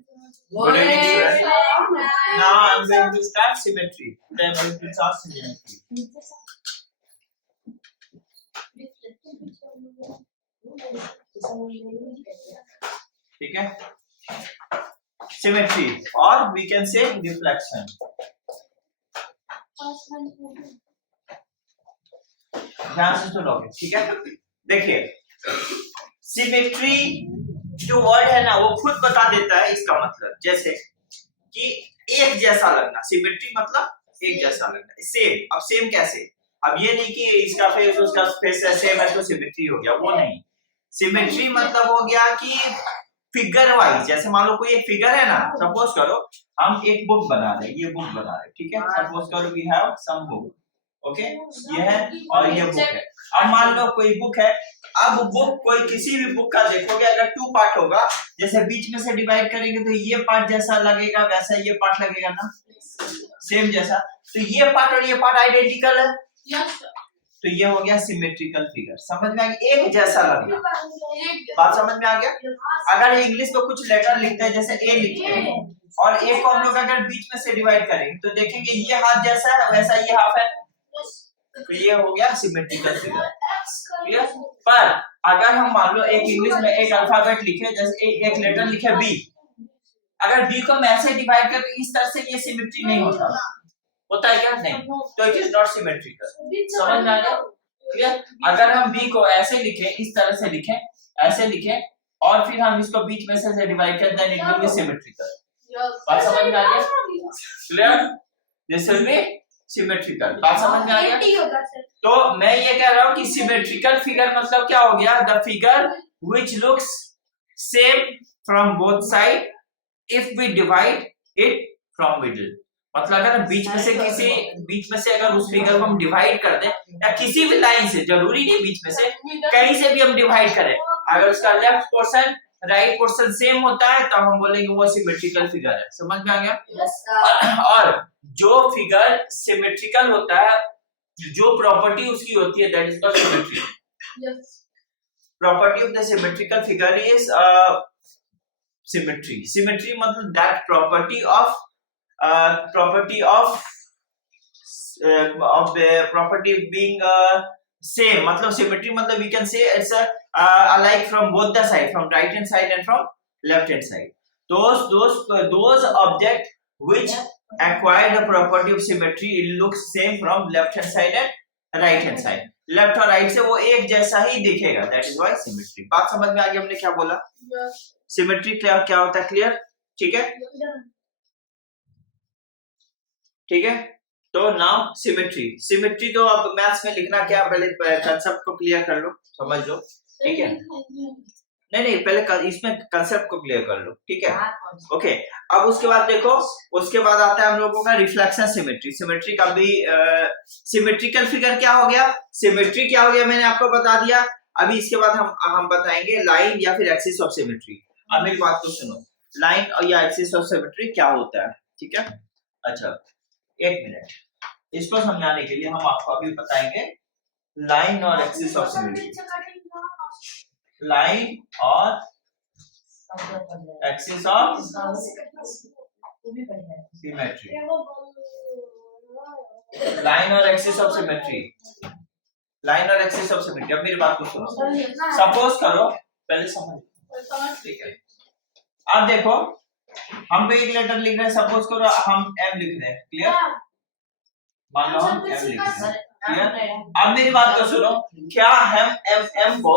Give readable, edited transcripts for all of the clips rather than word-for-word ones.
Good evening, students. Now I'm going to start symmetry. Today I'm going to start symmetry. ठीक है? Symmetry or we can say reflection. ध्यान से सुनोगे, ठीक है? देखिए, सिमेट्री जो वर्ड है ना वो खुद बता देता है इसका मतलब, जैसे कि एक जैसा लगना, सिमेट्री मतलब एक जैसा लगना, सेम। अब सेम कैसे? अब ये नहीं कि इसका फेस उसका फेस सेम है तो सिमेट्री हो गया, वो नहीं। सिमेट्री मतलब हो गया कि फिगर वाइज, जैसे मान लो कोई एक फिगर है ना, सपोज करो हम एक बुक बना रहे हैं, ये बुक बना रहे हैं, ठीक है? सपोज करो we have some book, okay, ये है और ये बुक है। अब मान लो कोई बुक है, अब बुक कोई किसी भी बुक का देखोगे अगर टू पार्ट होगा, जैसे बीच में से डिवाइड करेंगे तो ये पार्ट जैसा लगेगा वैसा ये पार्ट लगेगा ना, सेम जैसा। तो ये पार्ट और ये पार्ट आइडेंटिकल है, तो ये हो गया सिमेट्रिकल फिगर। समझ में आ गया? एक जैसा लगना, बात समझ में आ गया? अगर इंग्लिश में कुछ लेटर लिखते हैं जैसे ए लिखते हैं और ए को हम लोग अगर बीच में से डिवाइड करेंगे तो देखेंगे ये हाफ जैसा है वैसा ये हाफ है, तो ये हो गया सिमेट्रिकल फिगर। क्लियर? पर अगर हम मान लो एक इंग्लिश में एक अल्फाबेट लिखे, जैसे एक लेटर लिखे बी, अगर बी को हम ऐसे डिवाइड करें तो इस तरह से ये सिमेट्री नहीं होता है क्या? नहीं, तो इट इज नॉट सिमेट्रिकल। समझ में आ गया? क्लियर? अगर हम बी को ऐसे लिखें, इस तरह से लिखें, ऐसे लिखें और फिर हम इसको बीच में से डिवाइड करें then it will be symmetrical. बात समझ में आ गया? Clear? This will be symmetrical. बात समझ में आ गया? तो मैं ये कह रहा हूं कि सिमेट्रिकल फिगर मतलब क्या हो गया? The figure which looks same from both side if we divide it from middle. मतलब अगर बीच में से अगर उस फिगर को हम डिवाइड कर दें या किसी भी लाइन से, जरूरी नहीं बीच में से, कहीं से भी हम डिवाइड करें, अगर उसका left portion right portion same होता है तो हम बोलेंगे वो सिमेट्रिकल फिगर है। समझ में आ गया? और जो फिगर सिमेट्रिकल होता है, जो प्रॉपर्टी उसकी होती है that is called symmetry. Property of the symmetrical figure is symmetry. Symmetry मतलब that property of being same, मतलब सिमेट्री मतलब we can say it's alike from both the side, from right hand side and from left hand side. Those object which acquire the property of symmetry, it looks same from left hand side and right hand side. Left और right से वो एक जैसा ही दिखेगा, that is why symmetry. बात समझ में आ गई? हमने क्या बोला? सिमेट्री क्या होता है? क्लियर? ठीक है, ठीक है। तो नाउ सिमेट्री तो अब मैथ्स में लिखना क्या, पहले कंसेप्ट को क्लियर कर लो, समझ लो, ठीक है? नहीं पहले इसमें कंसेप्ट को क्लियर कर लो, ठीक है? ओके, अब उसके बाद देखो, उसके बाद आता है हम लोगों का रिफ्लेक्शन सिमेट्री। सिमेट्री का भी सिमेट्रिकल फिगर क्या हो गया, सिमेट्री क्या हो गया मैंने आपको बता दिया। अभी इसके बाद हम बताएंगे लाइन या फिर एक्सिस ऑफ सिमेट्री। अब मेरी बात को सुनो, लाइन और या एक्सिस ऑफ सिमेट्री क्या होता है, ठीक है? अच्छा, एक मिनट, इसको समझाने के लिए हम आपको अभी बताएंगे लाइन और एक्सिस ऑफ सिमेट्री। लाइन और एक्सिस ऑफ सिमेट्री, लाइन और एक्सिस ऑफ सिमेट्री, लाइन और एक्सिस ऑफ सिमेट्री। अब मेरी बात को सुनो, सपोज करो, पहले समझ, ठीक है? अब देखो, हम पे एक लेटर लिख रहे हैं, सपोज करो हम एम लिख रहे हैं, क्लियर? मान लो हम एम लिख रहे हैं, क्लियर? अब मेरी बात को सुनो, क्या हम एम को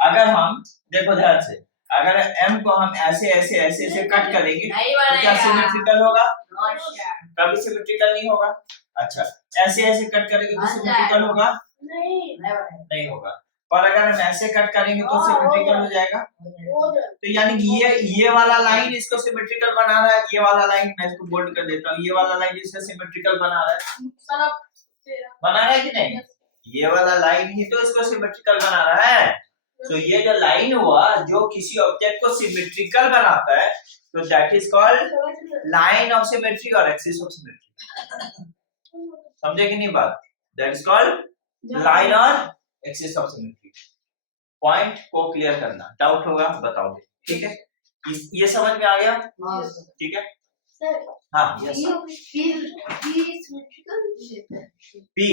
अगर हम, देखो ध्यान से, अगर एम को हम ऐसे कट करेंगे तो क्या सिमेट्रिकल होगा? कभी सिमेट्रिकल नहीं होगा। अच्छा, ऐसे कट करेंगे तो सिमेट्रिकल होगा? नहीं होगा। पर अगर हम ऐसे कट करेंगे तो सिमेट्रिकल हो जाएगा। तो यानी कि ये वाला लाइन इसको सिमेट्रिकल बना रहा है, ये वाला लाइन, मैं इसको बोल्ड कर देता हूँ, ये वाला लाइन इसको सिमेट्रिकल बना रहा है कि नहीं? ये वाला लाइन ही तो इसको सिमेट्रिकल बना रहा है। तो ये जो लाइन हुआ जो किसी ऑब्जेक्ट को सिमेट्रिकल बनाता है, तो that is called line of symmetry और एक्सिस ऑफ सिमेट्री। समझे कि नहीं बात? दैट इज कॉल्ड लाइन और एक्सिस ऑफ सिमेट्री। पॉइंट को क्लियर करना, डाउट होगा बताओगे, ठीक है? ये समझ में आ गया? ठीक है। हाँ बी।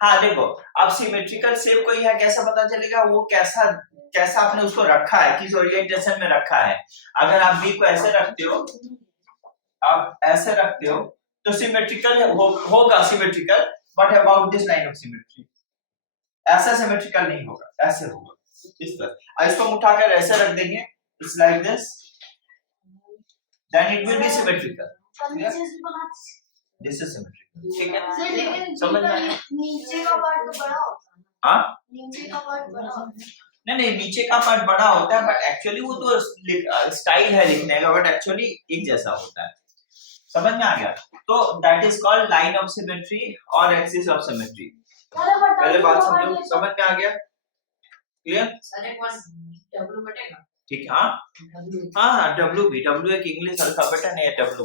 हाँ देखो, अब सिमेट्रिकल शेप को यह कैसा पता चलेगा, वो कैसा कैसा आपने उसको रखा है, किस ओरिएंटेशन में रखा है। अगर आप बी को ऐसे रखते हो, आप ऐसे रखते हो तो सिमेट्रिकल होगा symmetrical, but about this line of symmetry. ऐसा सिमेट्रिकल नहीं होगा, ऐसे होगा इस तरह। इसको उठाकर ऐसे रख देंगे, it's like this, then it will be symmetrical. This is symmetrical, ठीक है। समझ में आया? नीचे का पार्ट तो बड़ा होता है। हाँ, नीचे का पार्ट बड़ा होता है। नहीं नीचे का पार्ट बड़ा होता है, बट एक्चुअली वो तो स्टाइल है लिखने का, बट एक्चुअली एक जैसा होता है। समझ में आ गया? तो that is called line of symmetry और एक्सिस ऑफ सिमेट्री। पहले बात समझो, समझ में आ गया? क्लियर? सर एक बार डब्ल्यू कटेगा, ठीक है। हाँ डब्ल्यू भी, डब्ल्यू एक इंग्लिश अल्फाबेट है, नहीं है डब्ल्यू।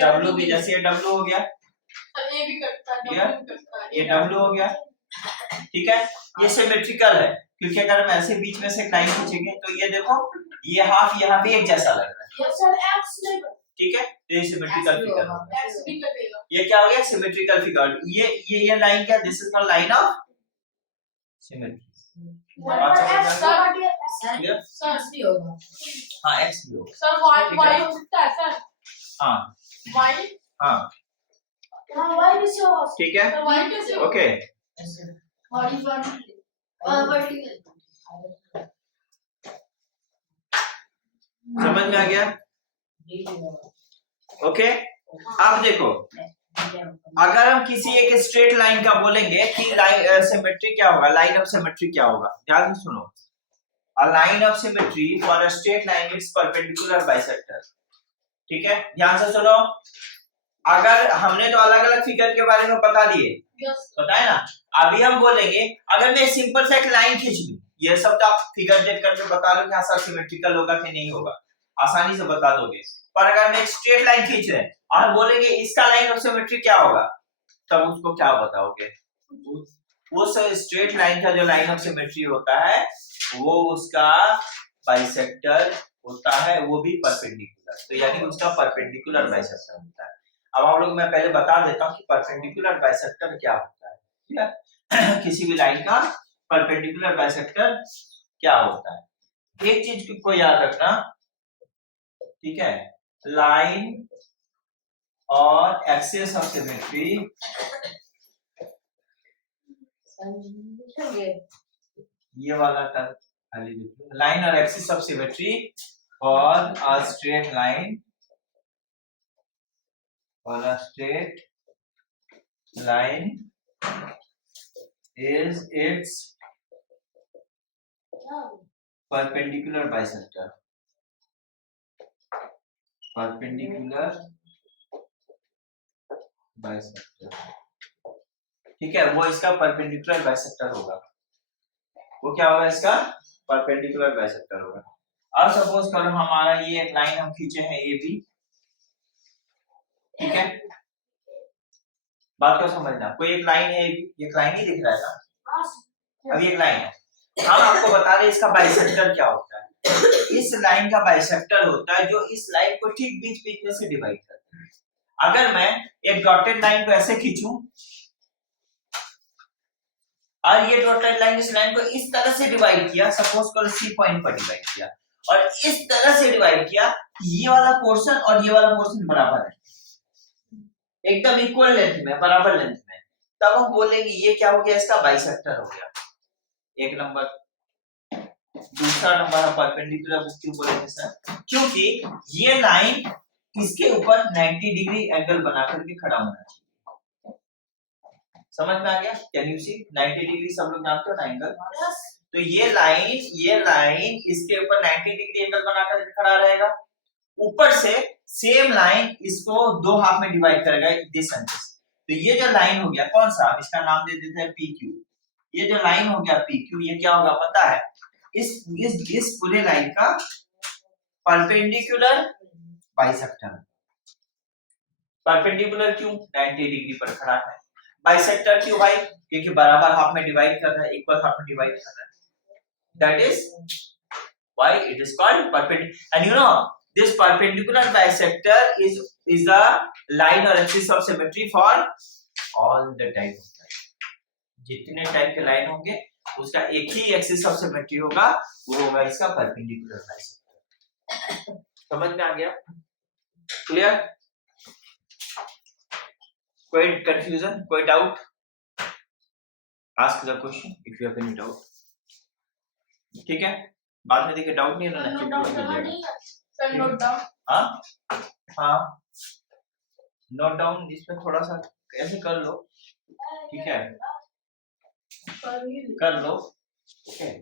डब्ल्यू भी जैसे ये डब्ल्यू हो गया, ये भी कटता है, ये डब्ल्यू हो गया, ठीक है। ये सिमेट्रिकल है क्योंकि अगर हम ऐसे बीच में से एक लाइन खींचेंगे तो ये देखो, ये हाफ यहाँ भी एक जैसा लग रहा है, सर एक्स नहीं, ठीक है। तो ये सिमेट्रिकल फिगर, एक्स भी कटेगा। ये क्या हो गया, सिमेट्रिकल फिगर। ये लाइन क्या, this is called line of symmetry. Sir भी होगा, हाँ एक्स भी होगा सर वाई हो सकता है सर, हाँ वाई, हाँ वाई कैसे होगा, ठीक है, वाई कैसे होगा, ओके। समझ में आ गया? ओके। अब देखो, अगर हम किसी एक स्ट्रेट लाइन का बोलेंगे कि लाइन सिमेट्री क्या होगा, लाइन ऑफ सिमेट्री क्या होगा, ध्यान से सुनो। A line of symmetry for a straight line is perpendicular bisector, ठीक है। ध्यान से सुनो, अगर हमने तो अलग अलग फिगर के बारे में बता दिए, पता है ना। अभी हम बोलेंगे, अगर मैं सिंपल सा एक लाइन खींच लूं, ये सब तो आप फिगर देख करके बता लो कि हाँ सिमेट्रिकल होगा कि नहीं होगा, आसानी से बता दोगे। पर अगर मैं एक स्ट्रेट लाइन खींच रहे और बोलेंगे इसका लाइन ऑफ सिमेट्री क्या होगा, तब उसको क्या बताओगे? उस स्ट्रेट लाइन का जो लाइन ऑफ सिमेट्री होता है वो उसका बाइसेक्टर होता है, वो भी परपेंडिकुलर, तो यानी उसका परपेंडिकुलर बाइसेक्टर होता है। अब आप लोग मैं पहले बता देता हूँ कि परपेंडिकुलर बाइसेक्टर क्या होता है, ठीक है। किसी भी लाइन का परपेंडिकुलर बाइसेक्टर क्या होता है, एक चीज को याद रखना, ठीक है। लाइन और एक्सिस ऑफ सिमेट्री, ये वाला टर्म खाली लिखो, लाइन और एक्सिस ऑफ सिमेट्री और अ स्ट्रेट लाइन, और a straight line is its perpendicular bisector, perpendicular bisector, ठीक है। वो इसका परपेंडिकुलर बाइसेक्टर होगा, वो क्या होगा, इसका परपेंडिकुलर बाइसेक्टर होगा। अब सपोज करो हमारा ये एक लाइन हम खींचे हैं ए बी, ठीक है। बात को समझना, कोई एक लाइन है, एक लाइन ही दिख रहा है ना, अभी एक लाइन है, हम आपको बता रहे इसका बाइसेक्टर क्या होता है। इस लाइन का बाइसेक्टर होता है जो इस लाइन को ठीक बीच बीच में से डिवाइड करता है। अगर मैं एक डॉटेड लाइन को ऐसे खींचूं और ये डॉटेड लाइन इस लाइन को इस तरह से डिवाइड किया, सपोज करो सी पॉइंट पर डिवाइड किया और इस तरह से डिवाइड किया, ये वाला पोर्शन और ये वाला पोर्शन बराबर है, एकदम इक्वल लेंथ में, बराबर लेंथ में, तब हम बोलेंगे ये क्या हो गया, इसका बाइसेक्टर हो गया, एक नंबर। दूसरा नंबर हम परपेंडिकुलर क्यों बोलेंगे सर, क्योंकि ये लाइन इसके ऊपर 90 डिग्री एंगल बना करके खड़ा होना चाहिए। समझ में आ गया? कैन यू सी 90 डिग्री, सब लोग जानते हो ना एंगल, तो ये लाइन इसके ऊपर 90 डिग्री एंगल बना करके खड़ा रहेगा। ऊपर से सेम लाइन इसको दो हाफ में डिवाइड करेगा दिस एंड दिस, तो ये जो लाइन हो गया कौन सा, इसका नाम दे देते हैं पी क्यू। ये जो लाइन हो गया पी क्यू, ये क्या होगा पता है, इस पूरे लाइन का परपेंडिकुलर बाइसेक्टर। परपेंडिकुलर क्यों, 90 डिग्री पर खड़ा है। बाइसेक्टर क्यों भाई, क्योंकि बराबर हाफ में डिवाइड कर रहा है, इक्वल हाफ में डिवाइड कर रहा है, that is Why it is called perpendicular? And you know this perpendicular bisector is the line or axis of symmetry for all the type of line. जितने type के line होंगे उसका एक ही axis of symmetry होगा, वो होगा इसका perpendicular bisector. समझ में आ गया? क्लियर? कोई कंफ्यूजन, कोई doubt? Ask the question if you have any doubt. ठीक है, बाद में देखिए डाउट नहीं रहना चाहिए। Sir note down. हाँ नोट डाउन इसमें थोड़ा सा ऐसे कर लो, ठीक है, कर लो, ठीक है,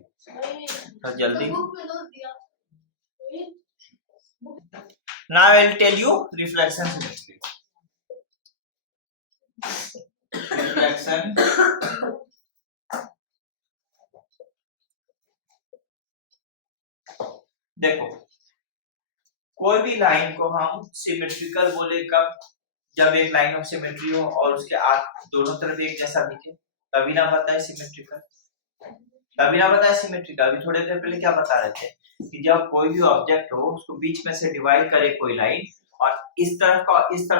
तो जल्दी। Now I will tell you reflection symmetry. Reflection देखो, कोई भी लाइन को हम सिमेट्रिकल बोले कब? जब एक लाइन ऑफ सिमेट्री हो और उसके दोनों तरफ एक जैसा दिखे, तभी ना बताए सिमेट्रिकल। तभी ना बताए सिमेट्रिकल। अभी थोड़ी देर पहले क्या बता रहे थे कि जब कोई भी ऑब्जेक्ट हो उसको बीच में से डिवाइड करे कोई लाइन और इस तरफ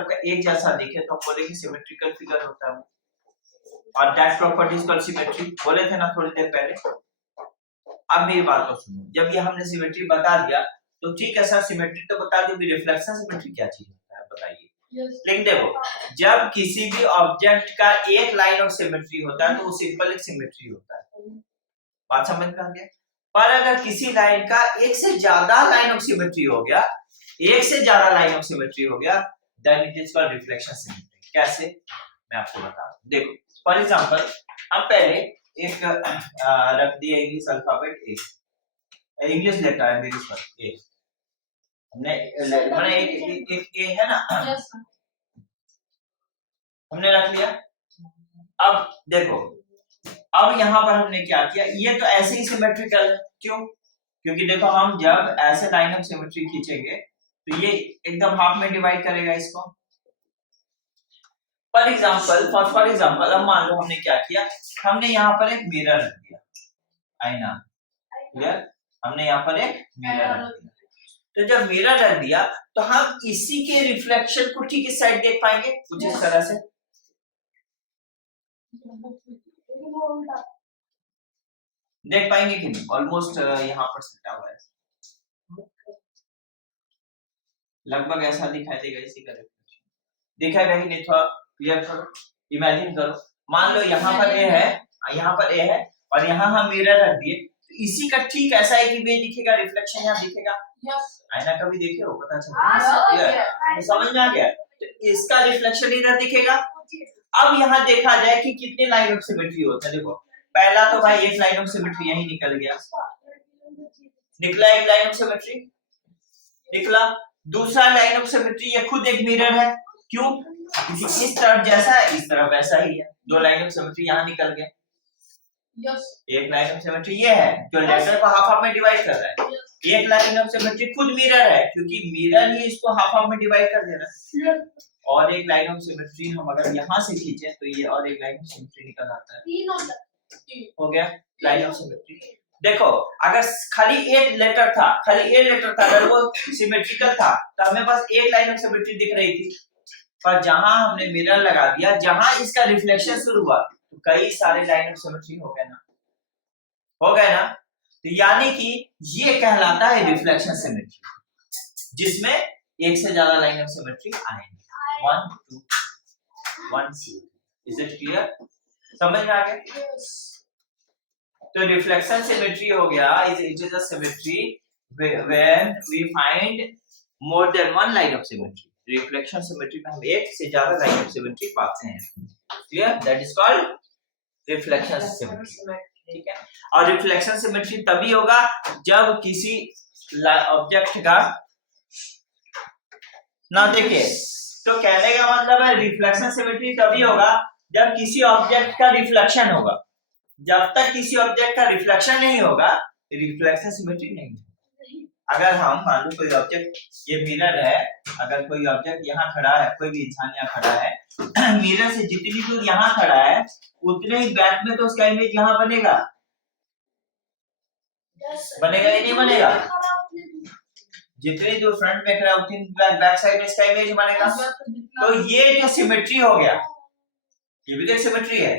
का एक जैसा दिखे तो बोले कि सिमेट्रिकल फिगर होता है। और that property is called symmetry, बोले थे ना थोड़ी देर पहले। अब मेरी बात को सुनो, जब ये हमने सिमेट्री बता दिया तो ठीक है सर, सिमेट्री तो बता दी, रिफ्लेक्शन सिमेट्री क्या चीज होता है बताइए। लेकिन देखो, जब किसी भी ऑब्जेक्ट का एक लाइन ऑफ सिमेट्री होता है तो वो सिंपल एक सिमेट्री होता है। बात समझ में आ गया? पर अगर किसी लाइन का एक से ज्यादा लाइन ऑफ सिमेट्री हो गया, एक से ज्यादा लाइन ऑफ सिमेट्री हो गया, then it is called reflection symmetry. कैसे? मैं आपको बता दूं। देखो फॉर एग्जांपल, हम पहले एक रख दिए English alphabet A, English letter है मेरे पर ए, हमने मैंने एक ए है ना, हमने रख लिया। अब देखो, अब यहाँ पर हमने क्या किया, ये तो ऐसे ही सिमेट्रिकल है। क्यों? क्योंकि देखो हम जब ऐसे लाइन ऑफ सिमेट्री खींचेंगे तो ये एकदम हाफ में डिवाइड करेगा इसको। फॉर एग्जांपल अब मान लो हमने क्या किया, हमने यहाँ पर एक मिरर रख दिया, आईना। क्लियर? हमने यहाँ पर एक मिरर रख दिया। तो जब मिरर रख दिया तो हम इसी के रिफ्लेक्शन को ठीक इस साइड देख पाएंगे कुछ इस तरह से। देख पाएंगे कि नहीं? ऑलमोस्ट यहाँ पर सटा हुआ है, लगभग ऐसा दिखाई देगा इसी का रिफ्लेक्शन। दिखाएगा कि नहीं? थोड़ा क्लियर करो, इमेजिन करो। मान लो यहाँ पर ए है, यहाँ पर ए है और यहाँ हम मिरर रख दिए, तो इसी का ठीक ऐसा है कि वे दिखेगा, रिफ्लेक्शन यहाँ दिखेगा। आईना कभी देखे हो? पता चला? तो समझ में आ गया? तो इसका रिफ्लेक्शन इधर दिखेगा। अब यहाँ देखा जाए कि कितने लाइन ऑफ सिमेट्री होता है। देखो पहला तो भाई एक लाइन ऑफ सिमेट्री यही निकल गया, निकला एक लाइन ऑफ सिमेट्री निकला। दूसरा लाइन ऑफ सिमेट्री ये खुद एक मिरर है। क्यों? क्योंकि इस तरफ जैसा है इस तरफ वैसा ही है। दो लाइन ऑफ सिमेट्री यहाँ निकल गया। एक लाइन ऑफ सिमेट्री ये है जो लेटर को हाफ हाफ में डिवाइड कर रहा है। एक लाइन ऑफ सिमेट्री खुद मिरर है क्योंकि मिरर ही इसको हाफ हाफ में डिवाइड कर दे रहा है। और एक लाइन ऑफ सिमेट्री हम अगर यहाँ से खींचे तो ये और एक लाइन ऑफ सिमेट्री निकल आता है। हो गया लाइन ऑफ सिमेट्री। देखो अगर खाली एक लेटर था, अगर वो सिमेट्रिकल था तो हमें बस एक लाइन ऑफ सिमेट्री दिख रही थी। पर जहां हमने मिरर लगा दिया, जहां इसका रिफ्लेक्शन शुरू हुआ तो कई सारे लाइन ऑफ सिमेट्री हो गए ना। तो यानी कि ये कहलाता है रिफ्लेक्शन सिमेट्री, जिसमें एक से ज्यादा लाइन ऑफ सिमेट्री आएंगे। 1 2 1 2। Is it clear? समझ में आ गया? तो रिफ्लेक्शन सिमेट्री हो गया, it is a symmetry when we find more than one line of symmetry. Reflection symmetry में हम एक से ज्यादा लाइन ऑफ सिमेट्री पाते हैं। Clear? That is called reflection symmetry. ठीक है? और रिफ्लेक्शन सिमेट्री तभी होगा जब किसी ऑब्जेक्ट का ना देखे। तो कहने का मतलब है रिफ्लेक्शन सिमेट्री तभी होगा जब किसी ऑब्जेक्ट का रिफ्लेक्शन होगा। जब तक किसी ऑब्जेक्ट का रिफ्लेक्शन नहीं होगा रिफ्लेक्शन सिमेट्री नहीं है। अगर हम मान लो कोई ऑब्जेक्ट, ये मिरर है, अगर कोई ऑब्जेक्ट यहाँ खड़ा है, कोई भी इंसान यहाँ खड़ा है, मिरर से जितनी दूर यहाँ खड़ा है उतने ही बैक में तो उसका इमेज यहाँ बनेगा। बनेगा या नहीं बनेगा? जितनी दूर फ्रंट में खड़ा उतनी बैक साइड में इसका इमेज बनेगा। तो ये जो सिमेट्री हो गया, ये भी तो सिमेट्री है,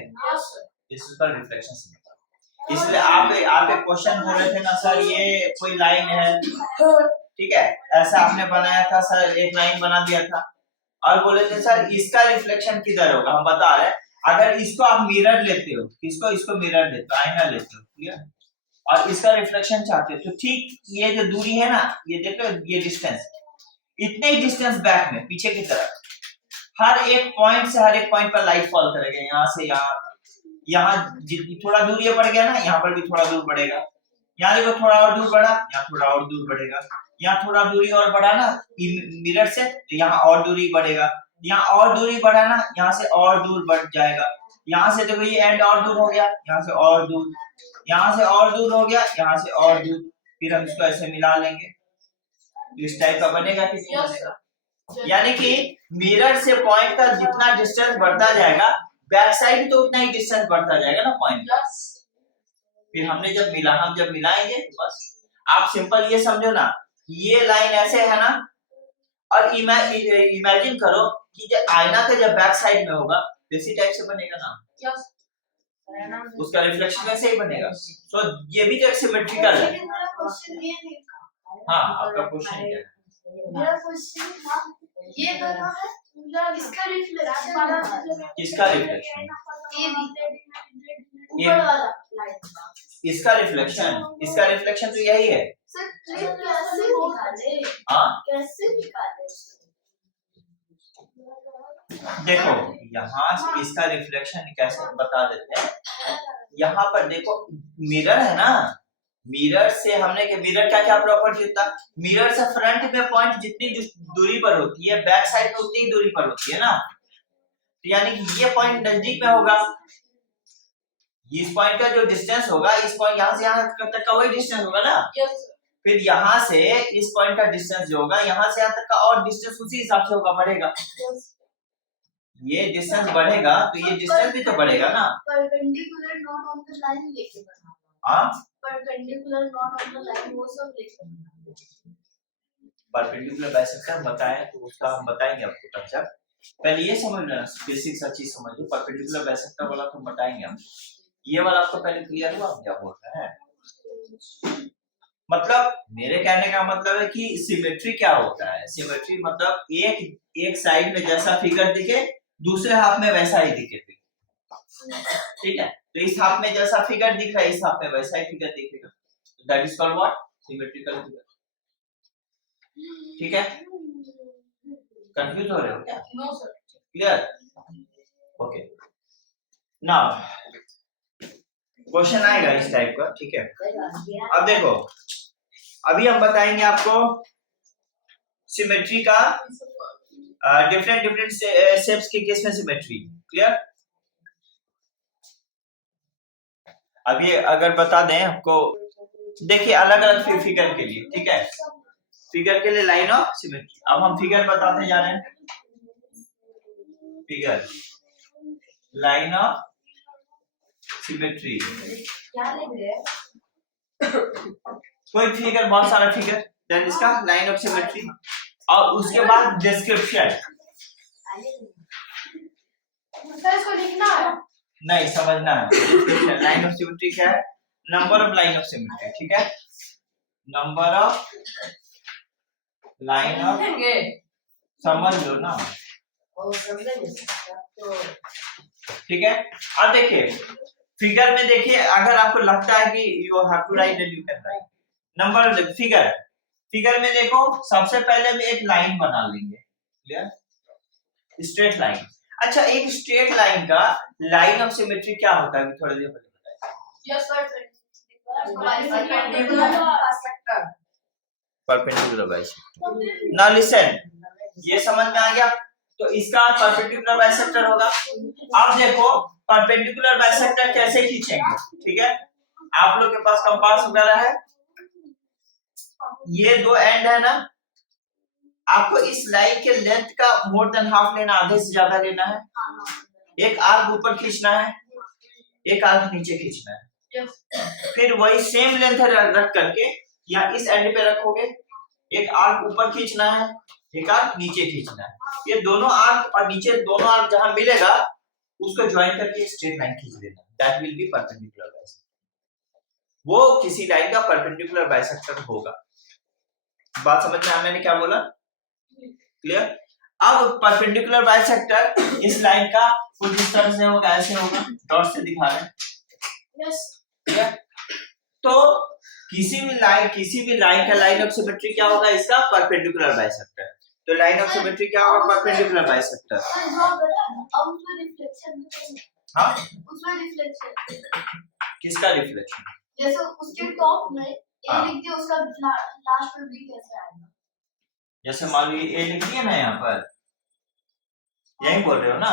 इस पर रिफ्लेक्शन सिमेट्री। इसलिए आप एक क्वेश्चन बोल रहे थे ना सर, ये कोई लाइन है, ठीक है, ऐसा आपने बनाया था सर, एक लाइन बना दिया था और बोले थे सर इसका रिफ्लेक्शन किधर होगा। हम बता रहे हैं, अगर इसको आप मिरर लेते हो, इसको मिरर लेते हो, आईना लेते हो, ठीक है, और इसका रिफ्लेक्शन चाहते हो, तो ठीक ये जो दूरी है ना, ये देखो, ये डिस्टेंस, इतने ही डिस्टेंस बैक में पीछे की तरफ हर एक पॉइंट से हर एक पॉइंट पर लाइट फॉल करेगा। यहाँ से यहाँ जितनी थोड़ा दूर ये बढ़ गया ना, यहाँ पर भी थोड़ा दूर बढ़ेगा। यहाँ देखो थोड़ा और दूर बढ़ा, यहाँ थोड़ा और दूर बढ़ेगा। यहाँ थोड़ा दूरी और बढ़ा ना मिरर से, तो यहाँ और दूरी बढ़ेगा। यहाँ और दूरी बढ़ा ना, यहाँ से और दूर बढ़ जाएगा। यहाँ से देखो ये एंड और दूर हो गया, यहाँ से और दूर, यहाँ से और दूर हो गया, यहाँ से और दूर, फिर हम इसको ऐसे मिला लेंगे, इस टाइप का बनेगा। किसी बनेगा, यानी कि मिरर से पॉइंट का जितना डिस्टेंस बढ़ता जाएगा, बैक साइड तो उतना ही डिस्टेंस बढ़ता जाएगा ना पॉइंट। फिर हमने जब मिलाएंगे तो बस आप सिंपल ये समझो ना, ये लाइन ऐसे है ना, और इमेजिन करो कि जब आईना के जब बैक साइड में होगा इसी टाइप से बनेगा ना, उसका रिफ्लेक्शन वैसे ही बनेगा। तो ये भी तो एक सिमेट्रिकल है। हाँ, आपका क्वेश्चन क्या है? मेरा क्वेश्चन था, ये दोनों है, इसका रिफ्लेक्शन, किसका रिफ्लेक्शन? ऊपर वाला लाइट, इसका रिफ्लेक्शन तो यही है। सर कैसे निकाले? हाँ, कैसे निकाले? देखो यहाँ से इसका रिफ्लेक्शन कैसे बता देते हैं। यहाँ पर देखो मिरर है ना, मिरर से हमने मिरर क्या क्या प्रॉपर्टी होता है, मिरर से फ्रंट में पॉइंट जितनी दूरी पर होती है, बैक साइड में उतनी दूरी पर होती है ना। तो यानी कि ये पॉइंट नजदीक में होगा, इस पॉइंट का जो डिस्टेंस होगा, इस पॉइंट यहाँ से यहाँ तक का वही डिस्टेंस होगा ना। फिर यहाँ से इस पॉइंट का डिस्टेंस जो होगा, यहाँ से यहाँ तक का और डिस्टेंस उसी हिसाब से होगा, बढ़ेगा। ये डिस्टेंस बढ़ेगा तो ये डिस्टेंस भी तो बढ़ेगा ना। Perpendicular not on the line लेके बनाना। हाँ, perpendicular not on the line वो सब लेके बनाना। परपेंडिकुलर बाइसेक्टर बताएं तो उसका हम बताएंगे आपको। अच्छा पहले ये समझ लेना, बेसिक सा चीज समझ लो। परपेंडिकुलर बाइसेक्टर वाला तो बताएंगे हम, ये वाला आपको पहले क्लियर हुआ हम क्या बोल रहे हैं। मतलब मेरे कहने का मतलब है कि सिमेट्री क्या होता है। सिमेट्री मतलब एक साइड में जैसा फिगर दिखे दूसरे हाथ में वैसा ही दिखे, ठीक है। तो इस हाथ में जैसा फिगर दिख रहा है, इस हाथ में वैसा ही फिगर दिखेगा, that is called what, symmetrical figure. ठीक है, कंफ्यूज हो रहे हो क्या? No sir. Clear? Okay, now question आएगा इस टाइप का, ठीक है। अब देखो, अभी हम बताएंगे आपको सिमेट्री का डिफरेंट शेप्स के केस में सिमेट्री। क्लियर? अब ये अगर बता दें आपको, देखिए अलग अलग फिगर के लिए, ठीक है, फिगर के लिए लाइन ऑफ सिमेट्री। अब हम फिगर बताते जा रहे हैं, फिगर लाइन ऑफ सिमेट्री। क्या लिख रहे हैं? कोई फिगर, बहुत सारा फिगर, देन इसका लाइन ऑफ सिमेट्री, और उसके बाद डिस्क्रिप्शन। सर इसको लिखना है? नहीं, समझना है। डिस्क्रिप्शन लाइन ऑफ सिमेट्री क्या है, number of line of symmetry, ठीक है, नंबर ऑफ लाइन ऑफ, समझ लो ना, ठीक है। अब देखिए फिगर में, देखिए अगर आपको लगता है कि you have to write then you can write number of figure. Figure में देखो सबसे पहले हम एक लाइन बना लेंगे, क्लियर, स्ट्रेट लाइन। अच्छा, एक स्ट्रेट लाइन का लाइन ऑफ सिमेट्री क्या होता है, थोड़ी देर पहले बताया। Yes sir. Perpendicular bisector. Now listen, ये समझ में आ गया, तो इसका परपेंडिकुलर बाइसेक्टर होगा। अब देखो परपेंडिकुलर बाइसेक्टर कैसे खींचेंगे, ठीक है। आप लोग के पास कंपास वगैरह है, ये दो एंड है ना, आपको इस लाइन के लेंथ का मोर देन हाफ लेना, आधे से ज्यादा लेना है। एक आर्क ऊपर खींचना है, एक आर्क नीचे खींचना है, Yes. फिर वही सेम लेंथ रख करके या इस एंड पे रखोगे, एक आर्क ऊपर खींचना है, एक आर्क नीचे खींचना है। ये दोनों आर्क और नीचे दोनों आर्क जहां मिलेगा उसको ज्वाइन करके एक स्ट्रेट लाइन खींच देना, that will be perpendicular bisector. वो किसी लाइन का परपेंडिकुलर बाइसेक्टर होगा। बात समझ में आया मैंने क्या बोला? क्लियर? अब परपेंडिकुलर बाइसेक्टर इस लाइन का कुछ इस तरह से होगा, ऐसे होगा, डॉट से दिखा रहे हैं। Yes. क्लियर? तो किसी भी लाइन का लाइन ऑफ सिमेट्री क्या होगा? इसका परपेंडिकुलर बाइसेक्टर। तो लाइन ऑफ सिमेट्री क्या होगा? Perpendicular bisector. अब उसमें रिफ्लेक्शन, हाँ, उसमें रिफ्लेक्शन किसका रिफ्लेक्शन? जैसे उसके टॉप में ए हाँ। लिख दिया, उसका लास्ट में बी कैसे आएगा? जैसे मान लो ये ए लिख दिया ना, यहाँ पर यही बोल रहे हो ना।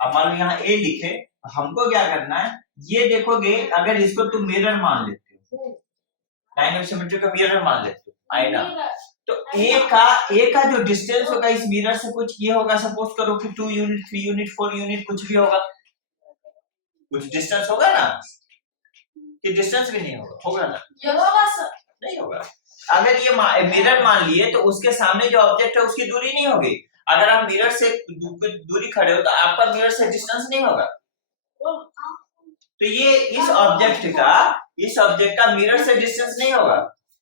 अब मान लो यहाँ ए लिखे, हमको क्या करना है, ये देखोगे अगर इसको तुम मिरर मान लेते हो, लाइन ऑफ सिमेट्री का मिरर मान लेते हो, आईना, तो ए का जो डिस्टेंस होगा इस मिरर से कुछ ये होगा, सपोज करो कि 2 यूनिट 3 यूनिट 4 यूनिट कुछ भी होगा, कुछ डिस्टेंस होगा ना, कि डिस्टेंस भी नहीं होगा ना? ये होगा सर, नहीं होगा। अगर ये मिरर मान लिए तो उसके सामने जो ऑब्जेक्ट है उसकी दूरी नहीं होगी। अगर आप मिरर से दूरी खड़े हो तो आपका मिरर से डिस्टेंस नहीं होगा। तो ये इस ऑब्जेक्ट का मिरर से डिस्टेंस नहीं होगा,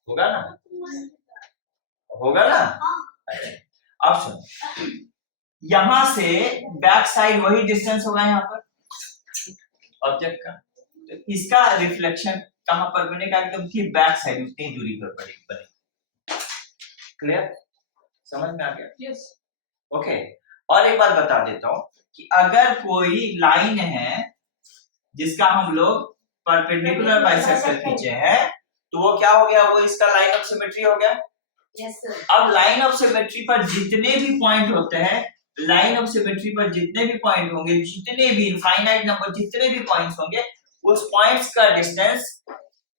होगा ना? होगा ना? अब सुनो, यहां से बैक साइड वही डिस्टेंस होगा यहाँ पर ऑब्जेक्ट का, तो इसका रिफ्लेक्शन कहां पर बनेगा? एकदम ठीक बैक साइड, उतनी दूरी पर बनेगा। क्लियर? समझ में आ गया? यस। ओके, और एक बात बता देता हूं कि अगर कोई लाइन है जिसका हम लोग परपेंडिकुलर बाइसेक्टर खींचे हैं, तो वो क्या हो गया? वो इसका लाइन ऑफ सिमेट्री हो गया। Yes sir. अब लाइन ऑफ सिमेट्री पर जितने भी पॉइंट होते हैं, लाइन ऑफ सिमेट्री पर जितने भी पॉइंट होंगे, जितने भी इनफाइनाइट नंबर जितने भी पॉइंट्स होंगे, उस पॉइंट्स का डिस्टेंस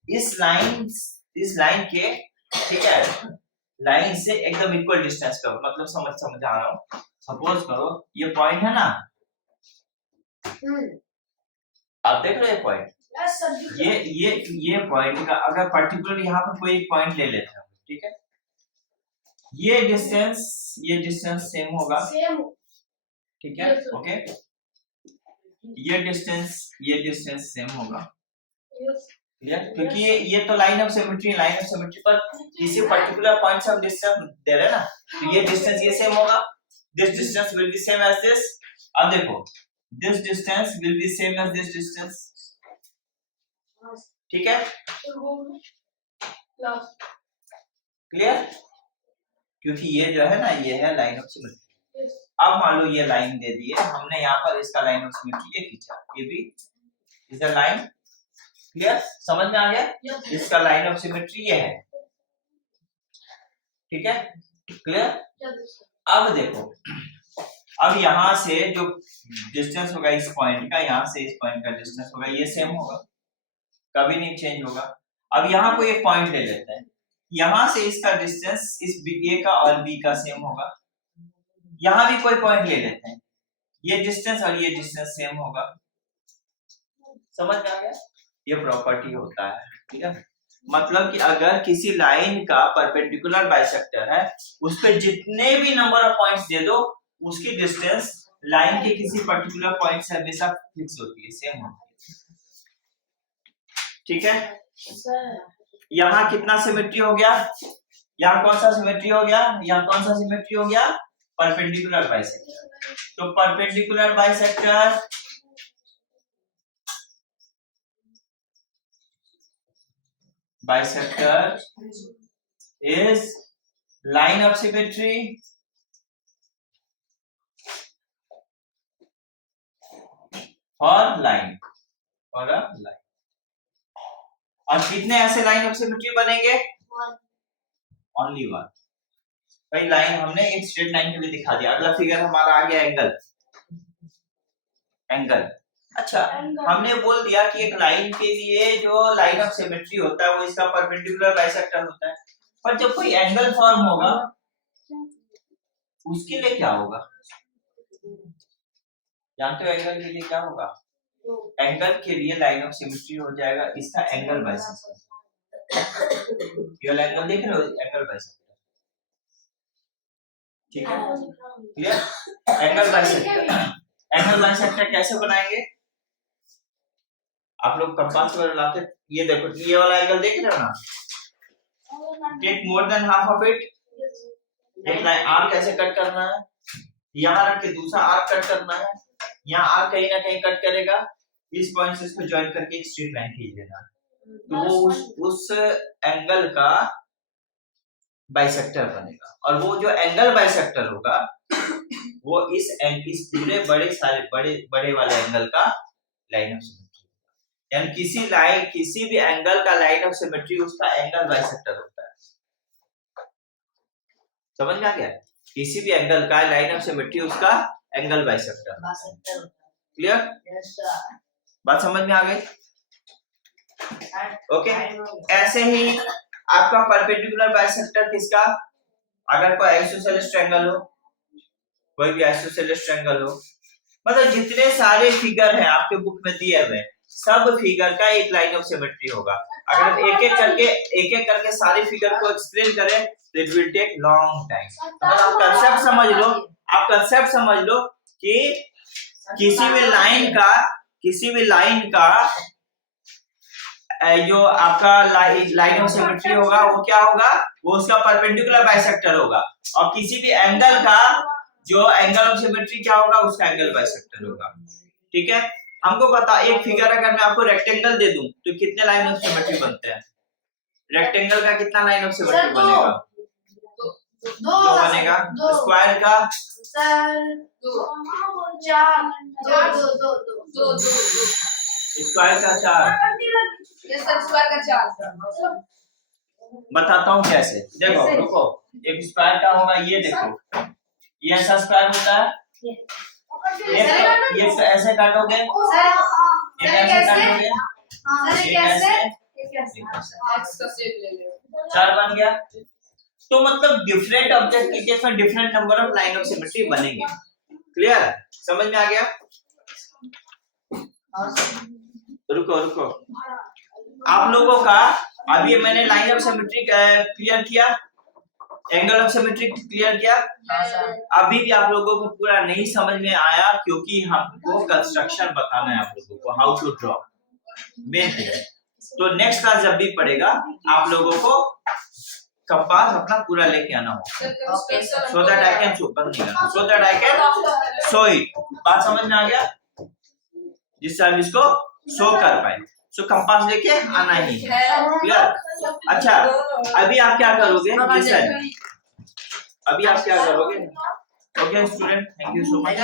इस लाइन के, ठीक है, लाइन से एकदम इक्वल डिस्टेंस का, मतलब समझ आ रहा हूं। सपोज करो ये पॉइंट है ना, आप देख रहे हो पॉइंट, यस सर। ये पॉइंट का अगर पर्टिकुलर यहाँ पर कोई एक पॉइंट ले लेते हैं, ठीक है, ये डिस्टेंस सेम होगा, सेम, ठीक है, ओके, ये डिस्टेंस सेम होगा, क्योंकि ये तो लाइन ऑफ सिमेट्री पर किसी पर्टिकुलर पॉइंट से हम डिस्टेंस दे रहे हैं ना, तो ये डिस्टेंस ये सेम होगा, this distance will be same as this. अब देखो, this distance will be same as this distance, ठीक है, क्लियर? क्योंकि ये जो है ना, ये है लाइन ऑफ सिमेट्री। अब मान लो ये लाइन दे दी है हमने, यहाँ पर इसका लाइन ऑफ सिमेट्री ये खींचा, ये भी इज अ लाइन। क्लियर? समझ में आ गया? इसका लाइन ऑफ सिमेट्री ये है, ठीक है, क्लियर? अब देखो, अब यहां से जो डिस्टेंस होगा इस पॉइंट का, यहां से इस पॉइंट का डिस्टेंस होगा, ये सेम होगा, कभी नहीं चेंज होगा। अब यहाँ कोई एक पॉइंट ले लेते हैं, यहां से इसका डिस्टेंस इस ए का और बी का सेम होगा, यहां भी कोई पॉइंट ले लेते हैं, ये डिस्टेंस और ये डिस्टेंस सेम होगा। समझ में आ गया? ये प्रॉपर्टी होता है, ठीक है। मतलब कि अगर किसी लाइन का परपेंडिकुलर बाइसेक्टर है, उस पे जितने भी नंबर ऑफ पॉइंट्स दे दो, उसकी डिस्टेंस लाइन के किसी पर्टिकुलर पॉइंट से हमेशा फिक्स होती है, सेम होती है, ठीक है। यहाँ कितना सिमेट्री हो गया? यहाँ कौन सा सिमेट्री हो गया? यहाँ कौन सा सिमेट्री हो गया? Perpendicular bisector. तो perpendicular bisector is line of symmetry for a line। और कितने ऐसे लाइन ऑफ सिमेट्री बनेंगे? Only one. भाई लाइन हमने एक स्ट्रेट लाइन के लिए दिखा दिया। अगला फिगर हमारा आ गया एंगल। अच्छा, हमने बोल दिया कि एक लाइन के लिए जो लाइन ऑफ सिमेट्री होता है वो इसका परपेंडिकुलर बाइसेक्टर होता है, पर जब कोई एंगल फॉर्म होगा उसके लिए क्या होगा? जानते हो एंगल के लिए क्या होगा? एंगल के लिए लाइन ऑफ सिमेट्री हो जाएगा इसका एंगल बाइसेक्टर। ये एंगल देख रहे हो, एंगल बाइसेक्टर, ठीक है, clear. Angle bisector, angle bisector कैसे बनाएंगे? आप लोग कंपास पर लाते, ये देखो ये वाला एंगल देख रहे हो ना, take more than half of it, एक लाइन आर्क कैसे कट करना है, यहाँ रख के दूसरा आर्क कट करना है, यहाँ आर्क कहीं ना कहीं कट करेगा, इस पॉइंट से इसको ज्वाइन करके एक स्ट्रेट लाइन खींच देना, तो वो उस एंगल का बाइसेक्टर बनेगा। और वो जो एंगल बाइसेक्टर होगा वो इस पूरे बड़े वाले एंगल का लाइन ऑफ सिमेट्री, यानी किसी भी एंगल का लाइन ऑफ सिमेट्री उसका एंगल बाइसेक्टर होता है। समझ में आ गया? किसी भी एंगल का लाइन ऑफ सिमेट्री उसका एंगल बाइसेक्टर, क्लियर? बात समझ में आ गई? ओके। ऐसे ही आपका परपेंडिकुलर बाइसेक्टर किसका, अगर कोई आइसोसेलेस ट्रायंगल हो, कोई भी आइसोसेलेस ट्रायंगल हो, मतलब जितने सारे फिगर हैं आपके बुक में दिए हुए सब फिगर का एक लाइन ऑफ सिमेट्री होगा। अगर एक एक करके सारे फिगर को एक्सप्लेन करें तो it will take long time. अगर आप कंसेप्ट समझ लो कि किसी भी लाइन का जो आपका लाइन ऑफ सिमेट्री होगा वो क्या होगा, वो उसका परपेंडिकुलर बाइसेक्टर होगा, और किसी भी एंगल का जो एंगल ऑफ सिमेट्री क्या होगा, उसका एंगल बाइसेक्टर होगा। ठीक है, हमको बता, एक फिगर अगर मैं आपको रेक्टेंगल दे दूं तो कितने लाइन ऑफ सिमेट्री बनते हैं? रेक्टेंगल का कितना लाइन ऑफ सिमेट्री बनेगा? दो बनेगा। स्क्वायर का स्क्वायर का 4। बताता हूँ कैसे, देखो रुको, एक स्क्वायर का होगा, ये देखो ये ऐसा स्क्वायर होता है, ये ऐसे काटोगे, एक ऐसे काटोगे, एक ऐसे, 4 बन गया। तो मतलब डिफरेंट ऑब्जेक्ट के केस में different number of line of symmetry बनेंगे। क्लियर? समझ में आ गया? रुको आप लोगों का अभी मैंने लाइन ऑफ सिमेट्री क्लियर किया, एंगल ऑफ सिमेट्री क्लियर किया। अभी भी आप लोगों को पूरा नहीं समझ में आया क्योंकि हमको कंस्ट्रक्शन बताना है आप लोगों को, how to draw main thing. तो नेक्स्ट क्लास जब भी पड़ेगा आप लोगों को कंपास अपना पूरा लेके आना होगा, so that I can show it. बात समझ में आ गया? जिससे हम इसको शो कर पाए। सो कंपास लेके आना ही है। क्लियर? अच्छा, अभी आप क्या करोगे? लिसन, अभी आप क्या करोगे? Okay student, thank you so much.